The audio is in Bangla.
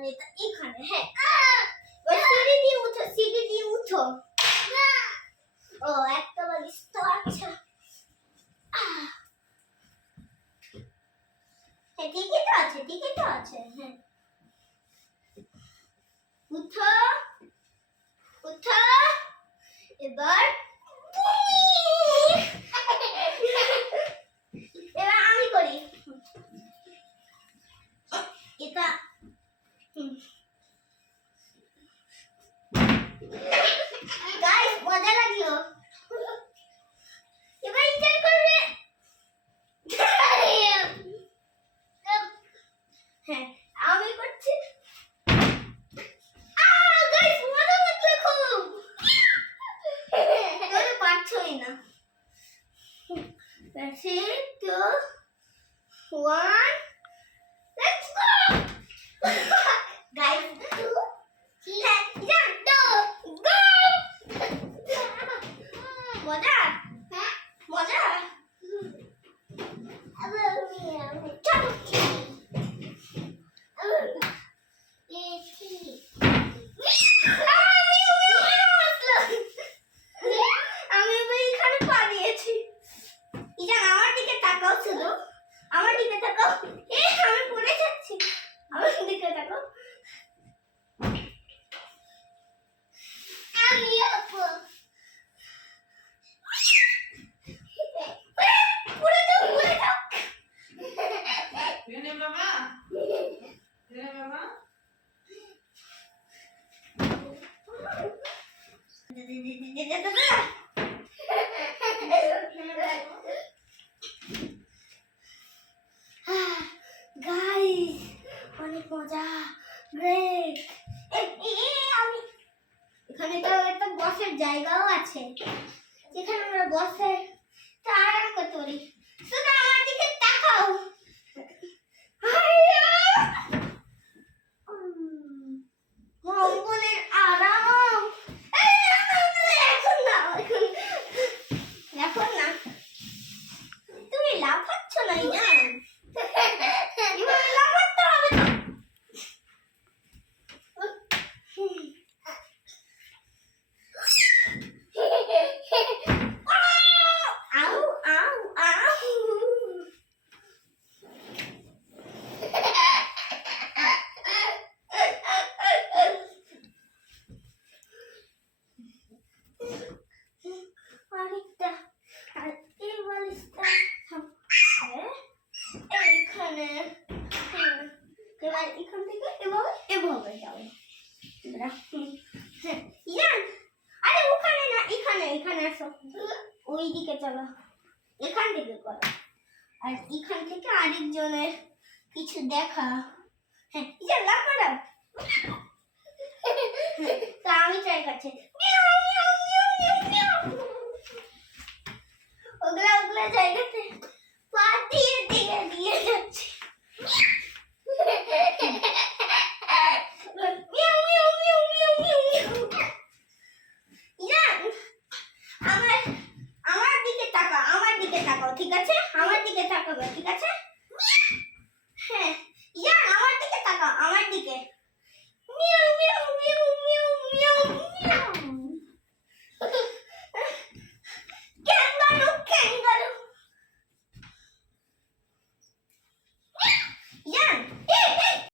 আর এটা এখানে। হ্যাঁ, ওই সিঁড়ি দিয়ে উঠো, সিঁড়ি দিয়ে উঠো। ও একটা বালিশ তো, আচ্ছা। হ্যাঁ, ঠিকই তো আছে, ঠিকই তো আছে। হ্যাঁ, উঠো উঠো এবার। এবার আমি করি এটা। গাইস, মজা লাগলো। এবার ইন্টার করবে। হ্যাঁ, আমি করছি। গাইস, মজা লাগলো খুব। তুমি পারছোই না। 3, 2, 1, let's go. Guys, 2, 3, go. মজা? হ্যাঁ, মজা। চলো। আমি এখানে পা দিয়েছি। ইজান, আমার দিকে তাকাও শুধু, আমার দিকে তাকাও। আমি পড়ে যাচ্ছি, আমার দিকে তাকাও। আমি আপু পড়ে যাও, পড়ে যাও। Viene mamá. Viene mamá. Guys, অনেক মজা, গ্রেট। আমি এখানে তো একটা বসের জায়গাও আছে, যেখানে আমরা বসে তা আরাম করতে পারি। শুধু আমার দিকে তাকাও। অঙ্গনের আরাম। এখন না, এখন না, তুমি লাফাচ্ছ না জান। এভাবে লাফাতে হবে না। আউ আউ আউ। আরেকটা, আর এই বালিশটা এইখানে। এবার এখান থেকে এভাবে এভাবে যাবে। হ্যাঁ, ইয়ান, আরে ওখানে না, এখানে, এখানে আসো। ওই দিকে চলো, এখান থেকে করো। আর এখান থেকে আরেকজনের কিছু দেখা। হ্যাঁ, ইয়ান, লাভ করো। তা আমি ট্রাই করছি। ওগুলা ওগুলা জায়গাতে পা দিয়ে দিয়ে দিয়ে যাচ্ছে।